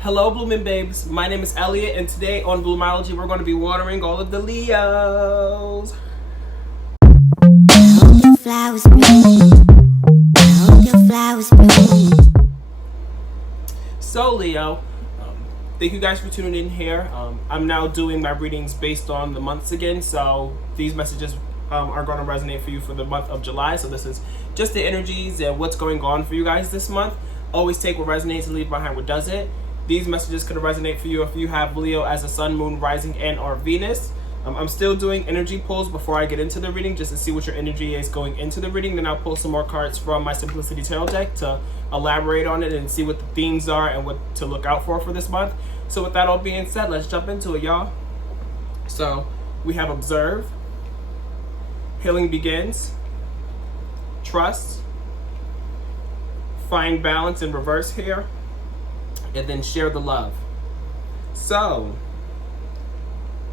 Hello, blooming babes. My name is Elliott, and today on Bloomology, we're going to be watering all of the Leos. Flowers bloom. I hope your flowers bloom. So, Leo, thank you guys for tuning in here. I'm now doing my readings based on the months again, so these messages are going to resonate for you for the month of July. So this is just the energies and what's going on for you guys this month. Always take what resonates and leave behind what doesn't. These messages could resonate for you if you have Leo as a sun, moon, rising, and or Venus. I'm still doing energy pulls before I get into the reading, just to see what your energy is going into the reading. Then I'll pull some more cards from my Simplicity Tarot deck to elaborate on it and see what the themes are and what to look out for this month. So with that all being said, let's jump into it, y'all. So we have observe, healing begins, trust, find balance in reverse here, and then share the love. So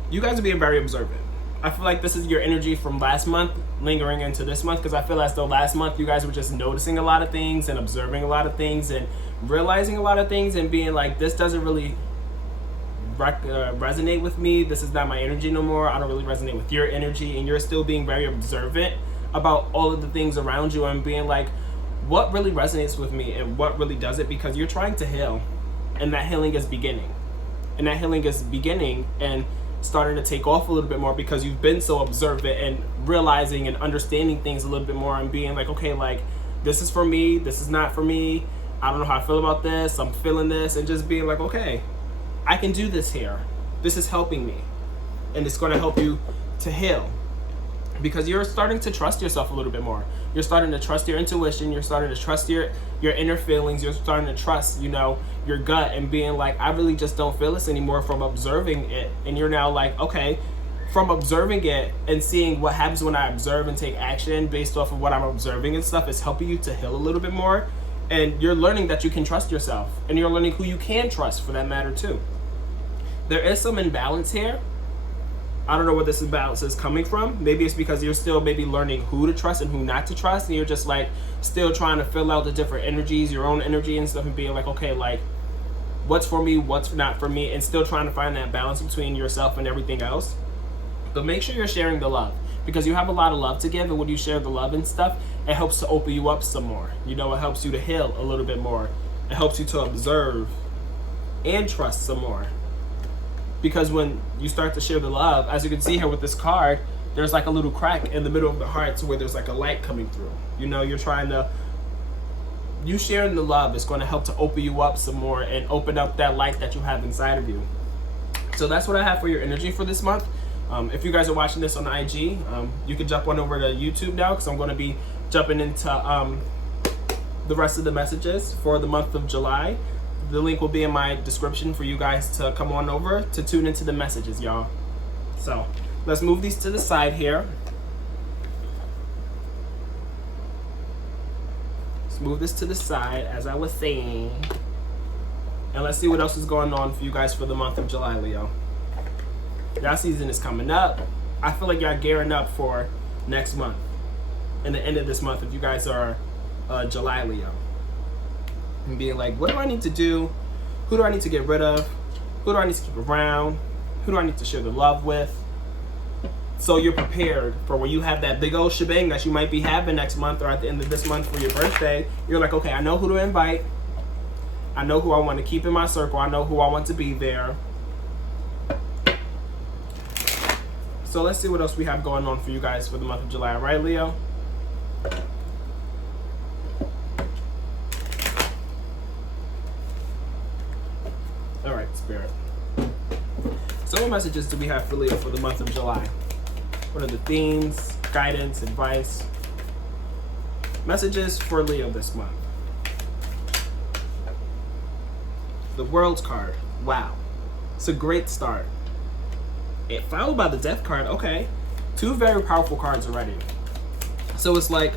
you guys are being very observant. I feel like this is your energy from last month lingering into this month, because I feel as though last month you guys were just noticing a lot of things and observing a lot of things and realizing a lot of things and being like, this doesn't really resonate with me. This is not my energy no more. I don't really resonate with your energy. And you're still being very observant about all of the things around you and being like, what really resonates with me and what really doesn't, because you're trying to heal. And that healing is beginning. And that healing is beginning and starting to take off a little bit more, because you've been so observant and realizing and understanding things a little bit more and being like, okay, like, this is for me, this is not for me, I don't know how I feel about this, I'm feeling this, and just being like, okay, I can do this here. This is helping me. And it's going to help you to heal. Because you're starting to trust yourself a little bit more. You're starting to trust your intuition. You're starting to trust your inner feelings. You're starting to trust, your gut, and being like, I really just don't feel this anymore from observing it. And you're now like, okay, from observing it and seeing what happens when I observe and take action based off of what I'm observing and stuff is helping you to heal a little bit more. And you're learning that you can trust yourself. And you're learning who you can trust, for that matter, too. There is some imbalance here. I don't know where this imbalance is coming from. Maybe it's because you're still maybe learning who to trust and who not to trust, and you're just like still trying to fill out the different energies, your own energy and stuff, and being like, okay, like, what's for me, what's not for me, and still trying to find that balance between yourself and everything else. But make sure you're sharing the love, because you have a lot of love to give, and when you share the love and stuff, it helps to open you up some more. It helps you to heal a little bit more. It helps you to observe and trust some more. Because when you start to share the love, as you can see here with this card, there's like a little crack in the middle of the heart to where there's like a light coming through. You sharing the love is going to help to open you up some more and open up that light that you have inside of you. So that's what I have for your energy for this month. If you guys are watching this on IG, you can jump on over to YouTube now, because I'm going to be jumping into the rest of the messages for the month of July. The link will be in my description for you guys to come on over to tune into the messages, y'all. So let's move these to the side here. Let's move this to the side, as I was saying. And let's see what else is going on for you guys for the month of July, Leo. Y'all season is coming up. I feel like y'all gearing up for next month and the end of this month if you guys are July Leo. And being like, what do I need to do? Who do I need to get rid of? Who do I need to keep around? Who do I need to share the love with? So you're prepared for when you have that big old shebang that you might be having next month or at the end of this month for your birthday. You're like, okay, I know who to invite. I know who I want to keep in my circle. I know who I want to be there. So let's see what else we have going on for you guys for the month of July. Right, Leo? All right, Spirit. So what messages do we have for Leo for the month of July? What are the themes, guidance, advice? Messages for Leo this month. The World's card. Wow. It's a great start. It followed by the Death card. Okay. Two very powerful cards already. So it's like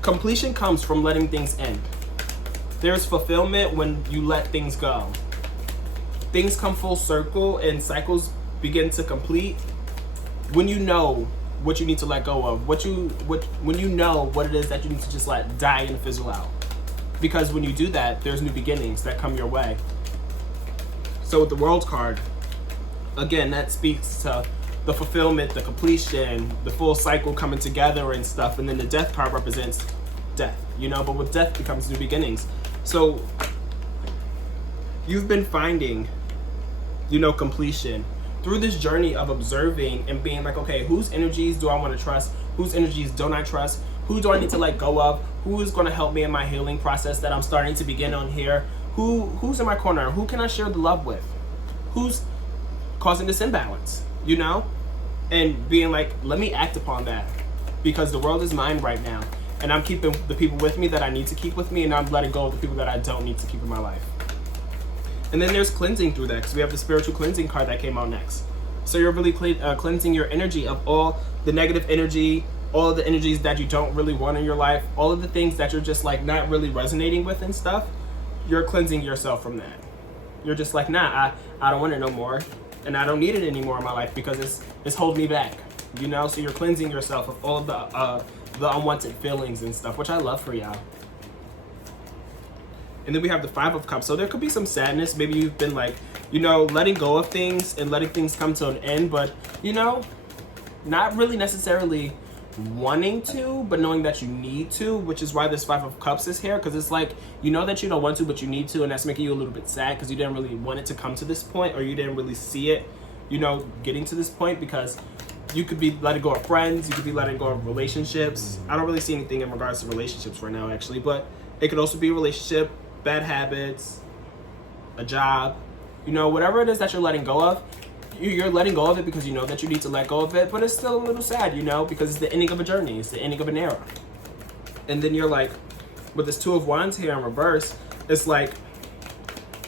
completion comes from letting things end. There's fulfillment when you let things go. Things come full circle and cycles begin to complete when you know what you need to let go of. When you know what it is that you need to just let die and fizzle out. Because when you do that, there's new beginnings that come your way. So with the World card, again, that speaks to the fulfillment, the completion, the full cycle coming together and stuff. And then the Death card represents death, you know, but with death becomes new beginnings. So you've been finding, you know, completion through this journey of observing and being like, okay, whose energies do I want to trust? Whose energies don't I trust? Who do I need to let go of? Who is going to help me in my healing process that I'm starting to begin on here? Who's in my corner? Who can I share the love with? Who's causing this imbalance, you know? And being like, let me act upon that, because the world is mine right now. And I'm keeping the people with me that I need to keep with me, and I'm letting go of the people that I don't need to keep in my life. And then there's cleansing through that, because we have the spiritual cleansing card that came out next. So you're really cleansing your energy of all the negative energy, all of the energies that you don't really want in your life, all of the things that you're just like not really resonating with and stuff. You're cleansing yourself from that. You're just like, nah, I don't want it no more, and I don't need it anymore in my life because it's holding me back, you know? So you're cleansing yourself of all of the unwanted feelings and stuff, which I love for y'all. And then we have the Five of Cups. So there could be some sadness. Maybe you've been like, you know, letting go of things and letting things come to an end, but, you know, not really necessarily wanting to, but knowing that you need to, which is why this Five of Cups is here, because it's like, you know that you don't want to, but you need to, and that's making you a little bit sad because you didn't really want it to come to this point, or you didn't really see it, you know, getting to this point, because you could be letting go of friends, you could be letting go of relationships. I don't really see anything in regards to relationships right now, actually, but it could also be a relationship, bad habits, a job, you know, whatever it is that you're letting go of. You're letting go of it because you know that you need to let go of it, but it's still a little sad, you know, because it's the ending of a journey, it's the ending of an era. And then you're like, with this Two of Wands here in reverse, it's like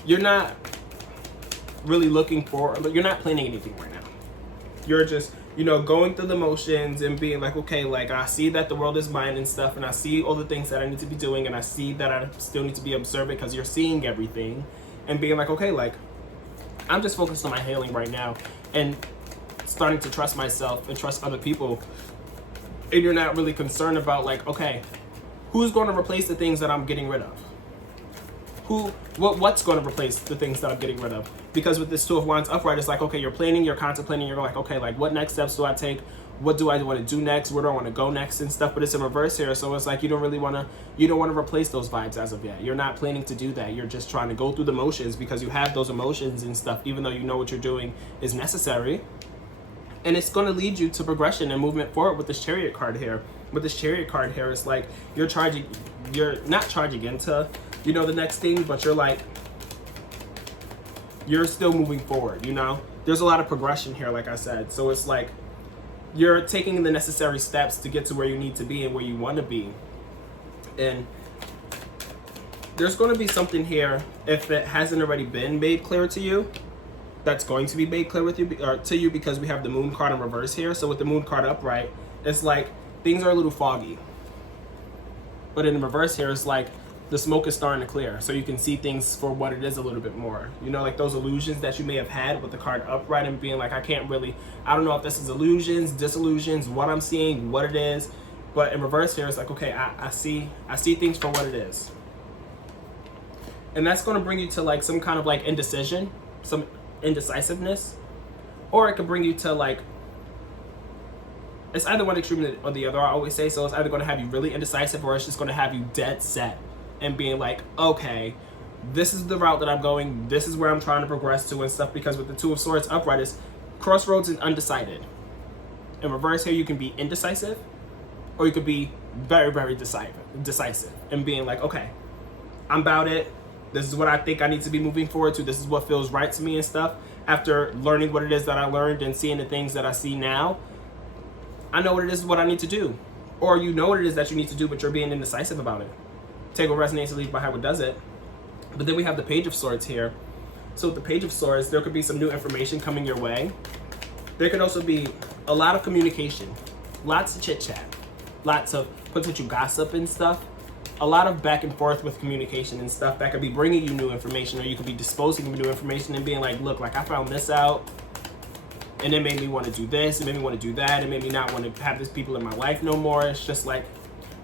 you're not really you're not planning anything right now. You're just, you know, going through the motions and being like, okay, like I see that the world is mine and stuff, and I see all the things that I need to be doing, and I see that I still need to be observant because you're seeing everything, and being like, okay, like I'm just focused on my healing right now and starting to trust myself and trust other people. And you're not really concerned about like, okay, who's going to replace the things that I'm getting rid of? What's going to replace the things that I'm getting rid of? Because with this Two of Wands upright, it's like, okay, you're planning, you're contemplating, you're like, okay, like what next steps do I take? What do I want to do next? Where do I want to go next and stuff? But it's in reverse here, so it's like you don't want to replace those vibes as of yet. You're not planning to do that. You're just trying to go through the motions because you have those emotions and stuff, even though you know what you're doing is necessary. And it's going to lead you to progression and movement forward with this Chariot card here. With this Chariot card here, it's like you're not charging into, you know, the next thing, but you're like, you're still moving forward, you know? There's a lot of progression here, like I said. So it's like you're taking the necessary steps to get to where you need to be and where you want to be. And there's going to be something here, if it hasn't already been made clear to you, that's going to be made clear with you, or to you, because we have the Moon card in reverse here. So with the Moon card upright, it's like things are a little foggy. But in the reverse here, it's like the smoke is starting to clear, so you can see things for what it is a little bit more. You know, like those illusions that you may have had with the card upright and being like, I don't know if this is illusions, disillusions, what I'm seeing, what it is. But in reverse here, it's like, okay, I see things for what it is. And that's going to bring you to like some kind of like indecision, some indecisiveness, or it could bring you to like, it's either one extreme or the other, I always say. So it's either going to have you really indecisive, or it's just going to have you dead set and being like, okay, this is the route that I'm going, this is where I'm trying to progress to and stuff. Because with the Two of Swords upright, is crossroads and undecided. In reverse here, you can be indecisive, or you could be very, very decisive and being like, okay, I'm about it. This is what I think I need to be moving forward to. This is what feels right to me and stuff. After learning what it is that I learned and seeing the things that I see now, I know what it is, what I need to do. Or you know what it is that you need to do, but you're being indecisive about it. Take what resonates and leave behind what doesn't. But then we have the Page of Swords here. So with the Page of Swords, there could be some new information coming your way. There could also be a lot of communication, lots of chit chat, lots of potential gossip and stuff. A lot of back and forth with communication and stuff that could be bringing you new information, or you could be disposing of new information and being like, look, like I found this out, and it made me want to do this, it made me want to do that, it made me not want to have these people in my life no more. It's just like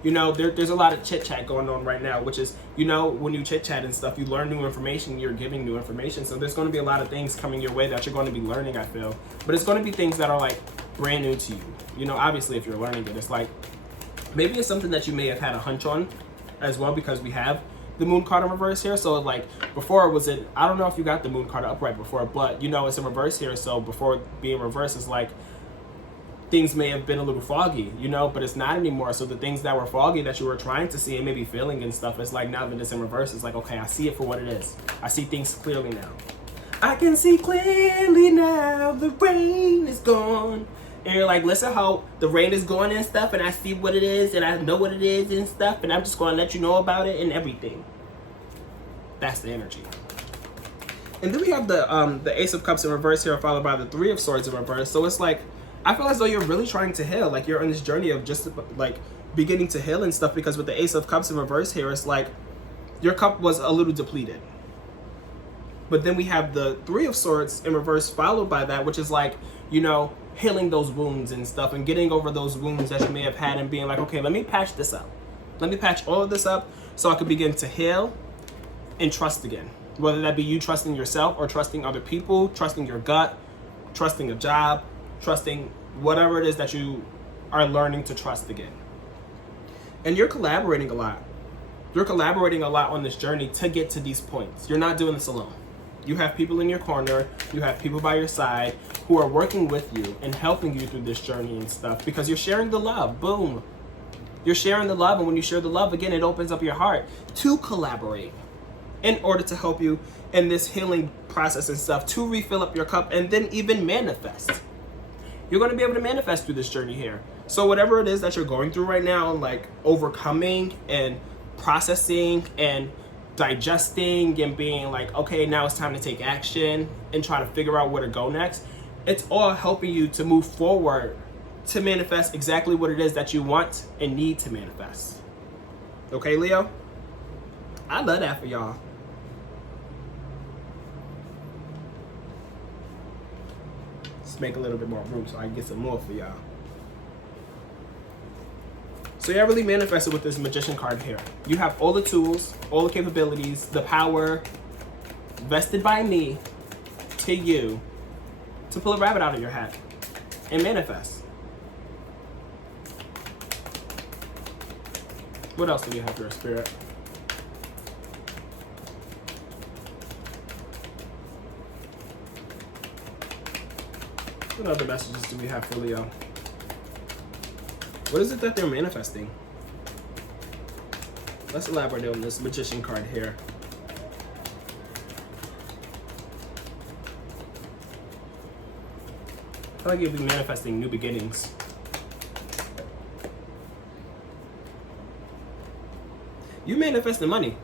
You know, there's a lot of chit chat going on right now, which is, you know, when you chit chat and stuff, you learn new information, you're giving new information. So there's going to be a lot of things coming your way that you're going to be learning, I feel. But it's going to be things that are like brand new to you. You know, obviously, if you're learning it, it's like maybe it's something that you may have had a hunch on as well, because we have the moon card in reverse here. So like before, was it, I don't know if you got the moon card upright before, but you know, it's in reverse here. So before being reversed, it's like things may have been a little foggy, you know, but it's not anymore. So the things that were foggy that you were trying to see and maybe feeling and stuff, it's like now that it's in reverse, it's like, okay, I see it for what it is. I see things clearly now. I can see clearly now, the rain is gone. And you're like, listen how the rain is going and stuff, and I see what it is, and I know what it is and stuff, and I'm just going to let you know about it and everything. That's the energy. And then we have the Ace of Cups in reverse here, followed by the Three of Swords in reverse. So it's like, I feel as though you're really trying to heal. Like you're on this journey of just like beginning to heal and stuff, because with the Ace of Cups in reverse here, it's like your cup was a little depleted. But then we have the Three of Swords in reverse, followed by that, which is like, you know, healing those wounds and stuff and getting over those wounds that you may have had and being like, okay, let me patch this up. Let me patch all of this up so I can begin to heal and trust again. Whether that be you trusting yourself or trusting other people, trusting your gut, trusting a job, trusting whatever it is that you are learning to trust again. And you're collaborating a lot. You're collaborating a lot on this journey to get to these points. You're not doing this alone. You have people in your corner, you have people by your side who are working with you and helping you through this journey and stuff, because you're sharing the love. Boom. You're sharing the love, and when you share the love, again, it opens up your heart to collaborate in order to help you in this healing process and stuff, to refill up your cup and then even manifest. You're going to be able to manifest through this journey here. So whatever it is that you're going through right now, like overcoming and processing and digesting and being like, okay, now it's time to take action and try to figure out where to go next. It's all helping you to move forward to manifest exactly what it is that you want and need to manifest. Okay, Leo? I love that for y'all. Let's make a little bit more room so I can get some more for y'all. So you're really manifested with this Magician card here. You have all the tools, all the capabilities, the power vested by me to you to pull a rabbit out of your hat and manifest. What else do we have for our spirit? What other messages do we have for Leo? What is it that they're manifesting? Let's elaborate on this Magician card here. I feel like you'll be manifesting new beginnings. You manifesting money.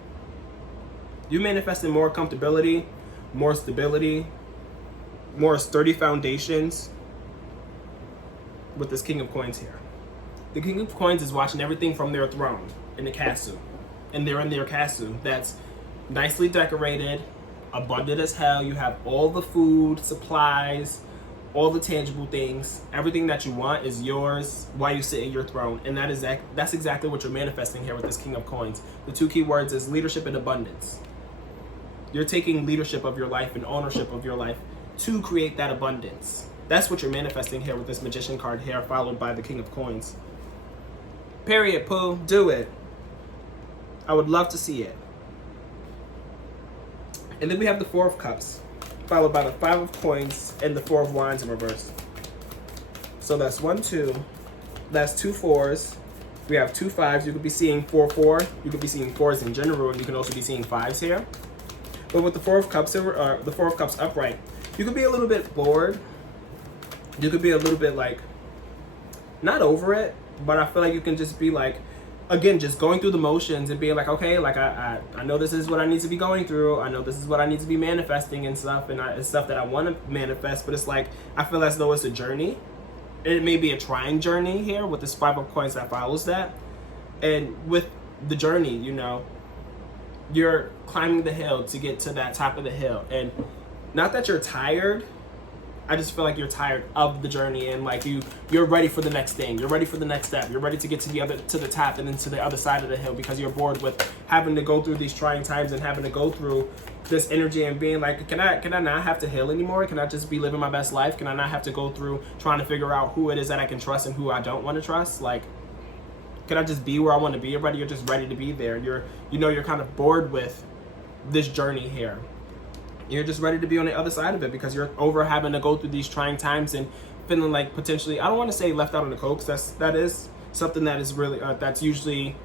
You manifesting more comfortability, more stability, more sturdy foundations with this King of Coins here. The King of Coins is watching everything from their throne in the castle. And they're in their castle that's nicely decorated, abundant as hell. You have all the food, supplies, all the tangible things. Everything that you want is yours while you sit in your throne. And that's exactly what you're manifesting here with this King of Coins. The two key words is leadership and abundance. You're taking leadership of your life and ownership of your life to create that abundance. That's what you're manifesting here with this Magician card here, followed by the King of Coins. Period, Pooh. Do it. I would love to see it. And then we have the Four of Cups, followed by the Five of Coins and the Four of Wands in reverse. So that's 1, 2. That's 2 4s. We have 2 5s. You could be seeing 4, 4. You could be seeing 4s in general, and you can also be seeing 5s here. But with the Four of Cups, the Four of Cups upright, you could be a little bit bored. You could be a little bit like, not over it, but I feel like you can just be like, again, just going through the motions and being like, okay, like I know this is what I need to be going through. I know this is what I need to be manifesting and stuff, and it's stuff that I want to manifest. But it's like, I feel as though it's a journey. It may be a trying journey here with this Five of Coins that follows that. And with the journey, you know, you're climbing the hill to get to that top of the hill. And not that you're tired I just feel like you're tired of the journey, and like you're ready for the next thing. You're ready for the next step. You're ready to get to the top and then to the other side of the hill, because you're bored with having to go through these trying times and having to go through this energy and being like, can I not have to heal anymore? Can I just be living my best life? Can I not have to go through trying to figure out who it is that I can trust and who I don't want to trust? Like, can I just be where I want to be already? You're just ready to be there. You're kind of bored with this journey here. You're just ready to be on the other side of it, because you're over having to go through these trying times and feeling like potentially, I don't want to say left out in the cold, because that is something that is really that's usually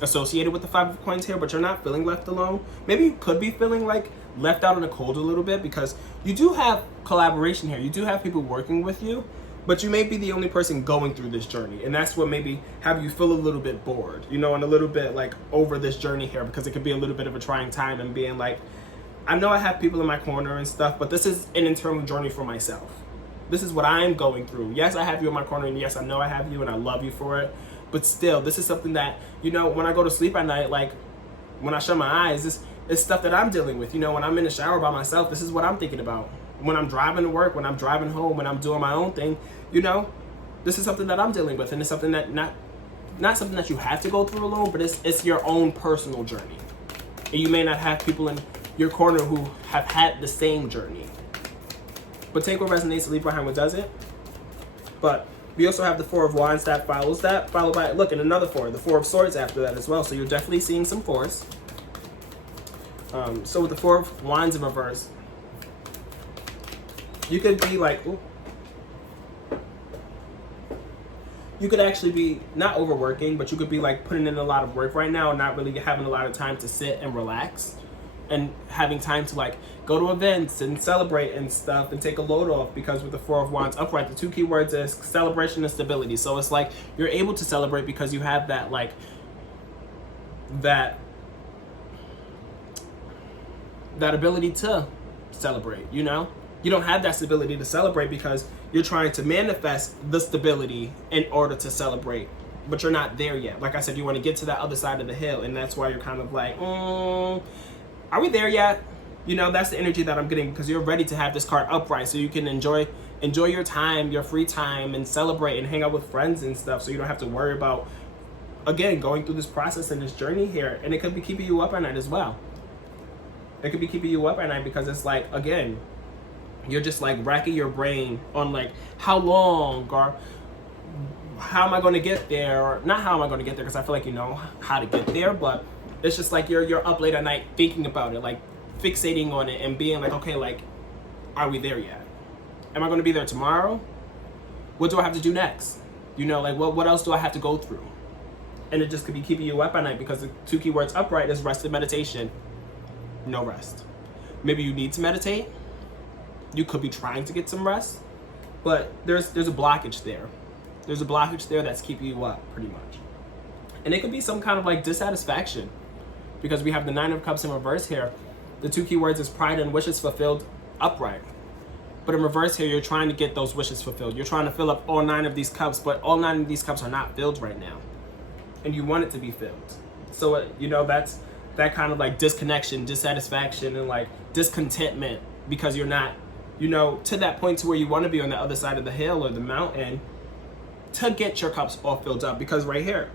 associated with the Five of Coins here, but you're not feeling left alone. Maybe you could be feeling like left out in the cold a little bit, because you do have collaboration here. You do have people working with you, but you may be the only person going through this journey, and that's what maybe have you feel a little bit bored, and a little bit like over this journey here, because it could be a little bit of a trying time and being like, I know I have people in my corner and stuff, but this is an internal journey for myself. This is what I'm going through. Yes, I have you in my corner, and yes, I know I have you, and I love you for it. But still, this is something that, when I go to sleep at night, like when I shut my eyes, it's stuff that I'm dealing with. When I'm in the shower by myself, this is what I'm thinking about. When I'm driving to work, when I'm driving home, when I'm doing my own thing, this is something that I'm dealing with, and it's something that not something that you have to go through alone, but it's your own personal journey. And you may not have people in your corner who have had the same journey. But take what resonates, leave behind what doesn't. But we also have the Four of Wands that follows that, followed by, look, and another four, the Four of Swords after that as well. So you're definitely seeing some fours. So with the Four of Wands in reverse, you could be like, ooh, you could actually be not overworking, but you could be like putting in a lot of work right now and not really having a lot of time to sit and relax, and having time to like go to events and celebrate and stuff and take a load off, because with the Four of Wands upright, the two key words is celebration and stability. So it's like you're able to celebrate because you have that like that ability to celebrate. You don't have that stability to celebrate because you're trying to manifest the stability in order to celebrate, but you're not there yet. Like I said, you want to get to that other side of the hill, and that's why you're kind of like, are we there yet? That's the energy that I'm getting, because you're ready to have this card upright so you can enjoy your time, your free time, and celebrate and hang out with friends and stuff, so you don't have to worry about, again, going through this process and this journey here. And it could be keeping you up at night as well. It could be keeping you up at night because it's like, again, you're just like racking your brain on like how long, or how am I going to get there, or not how am I going to get there, because I feel like you know how to get there, but it's just like you're up late at night thinking about it, like fixating on it and being like, okay, like, are we there yet? Am I going to be there tomorrow? What do I have to do next? Like what else do I have to go through? And it just could be keeping you up at night, because the two key words upright is rest and meditation. No rest. Maybe you need to meditate. You could be trying to get some rest, but there's a blockage there. There's a blockage there that's keeping you up pretty much. And it could be some kind of like dissatisfaction, because we have the Nine of Cups in reverse here. The two key words is pride and wishes fulfilled upright. But in reverse here, you're trying to get those wishes fulfilled. You're trying to fill up all 9 of these cups, but all 9 of these cups are not filled right now. And you want it to be filled. So, that's that kind of like disconnection, dissatisfaction, and like discontentment, because you're not, to that point to where you want to be on the other side of the hill or the mountain to get your cups all filled up. Because right here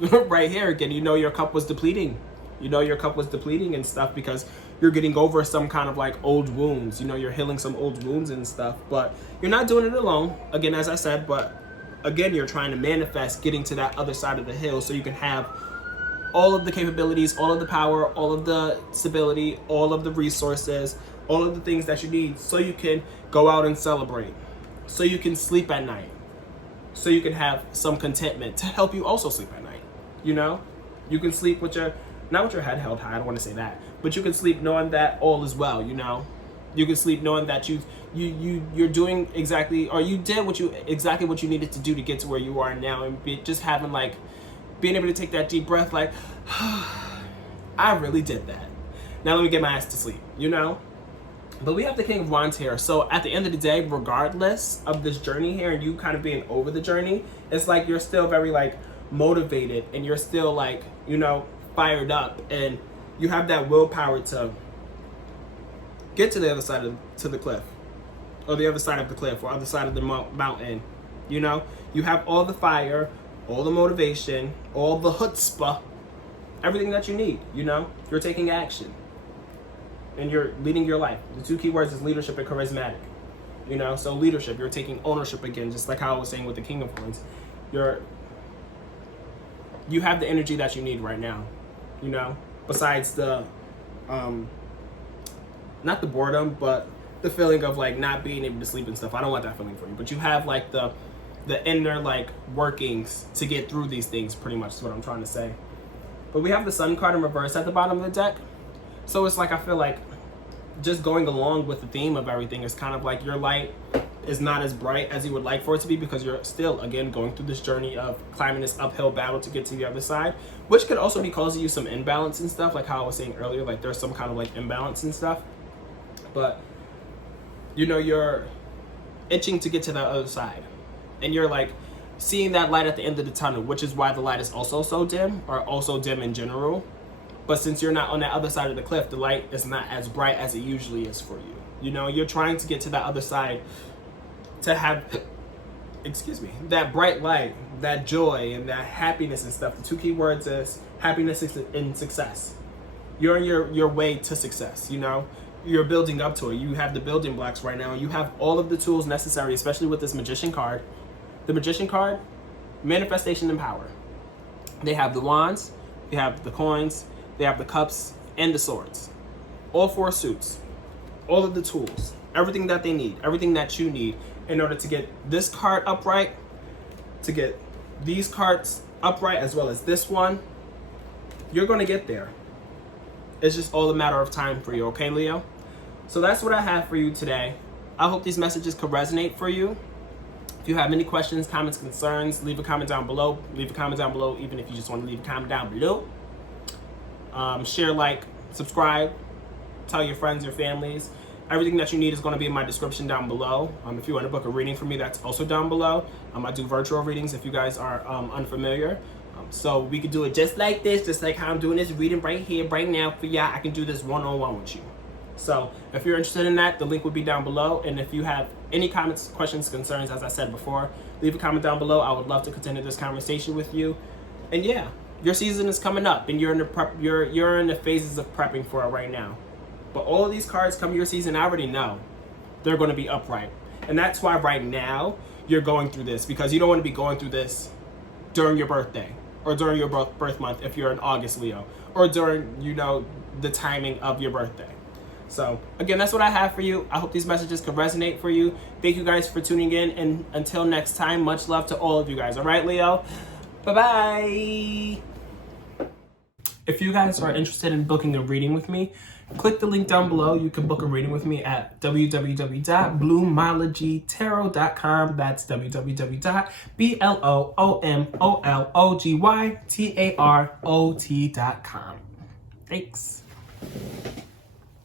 again, your cup was depleting. Your cup was depleting and stuff, because you're getting over some kind of like old wounds. You're healing some old wounds and stuff, but you're not doing it alone, again, as I said. But again, you're trying to manifest getting to that other side of the hill so you can have all of the capabilities, all of the power, all of the stability, all of the resources, all of the things that you need, so you can go out and celebrate, so you can sleep at night, so you can have some contentment to help you also sleep at night. You can sleep with not with your head held high, I don't want to say that, but you can sleep knowing that all is well. You can sleep knowing that you're doing exactly, or you did exactly what you needed to do to get to where you are now, and just having like being able to take that deep breath, like, I really did that. Now let me get my ass to sleep, But we have the King of Wands here. So at the end of the day, regardless of this journey here and you kind of being over the journey, it's like you're still very like motivated, and you're still like, fired up, and you have that willpower to get to the other side to the cliff. or the other side of the cliff, or other side of the mountain. You know, you have all the fire, all the motivation, all the chutzpah, everything that you need. You know, you're taking action, and you're leading your life. The two key words is leadership and charismatic. You know, so leadership, you're taking ownership again, just like how I was saying with the King of Coins. You have the energy that you need right now. You know, besides the not the boredom, but the feeling of like not being able to sleep and stuff. I don't want that feeling for you, but you have like the inner like workings to get through these things, pretty much is what I'm trying to say. But we have the Sun card in reverse at the bottom of the deck, so it's like I feel like just going along with the theme of everything is kind of like your light is not as bright as you would like for it to be, because you're still, again, going through this journey of climbing this uphill battle to get to the other side, which could also be causing you some imbalance and stuff, like how I was saying earlier, like there's some kind of like imbalance and stuff. But you know, you're itching to get to the other side, and you're like seeing that light at the end of the tunnel, which is why the light is also so dim, or also dim in general. But since you're not on that other side of the cliff, the light is not as bright as it usually is for you. You know, you're trying to get to that other side to have, excuse me, that bright light, that joy, and that happiness and stuff. The two key words is happiness and success. You're on your way to success, you know? You're building up to it. You have the building blocks right now. You have all of the tools necessary, especially with this Magician card. The Magician card, manifestation and power. They have the wands, they have the coins, they have the cups, and the swords. All four suits, all of the tools, everything that they need, everything that you need in order to get this card upright, to get these cards upright, as well as this one. You're going to get there. It's just all a matter of time for you, okay, Leo? So that's what I have for you today. I hope these messages could resonate for you. If you have any questions, comments, concerns, leave a comment down below. Leave a comment down below, even if you just want to leave a comment down below. Share, like, subscribe, tell your friends, your families. Everything that you need is going to be in my description down below. If you want to book a reading for me, that's also down below. I do virtual readings if you guys are unfamiliar. So we could do it just like this, just like how I'm doing this reading right here, right now for y'all. I can do this one-on-one with you. So if you're interested in that, the link will be down below. And if you have any comments, questions, concerns, as I said before, leave a comment down below. I would love to continue this conversation with you. And yeah, your season is coming up, and you're in the prep. You're in the phases of prepping for it right now. But all of these cards come your season, I already know they're going to be upright. And that's why right now you're going through this, because you don't want to be going through this during your birthday, or during your birth month if you're in August, Leo, or during, you know, the timing of your birthday. So again, that's what I have for you. I hope these messages can resonate for you. Thank you guys for tuning in, and until next time, much love to all of you guys. All right, Leo? Bye-bye. If you guys are interested in booking a reading with me, click the link down below. You can book a reading with me at www.bloomologytarot.com. That's www.bloomologytarot.com. Thanks.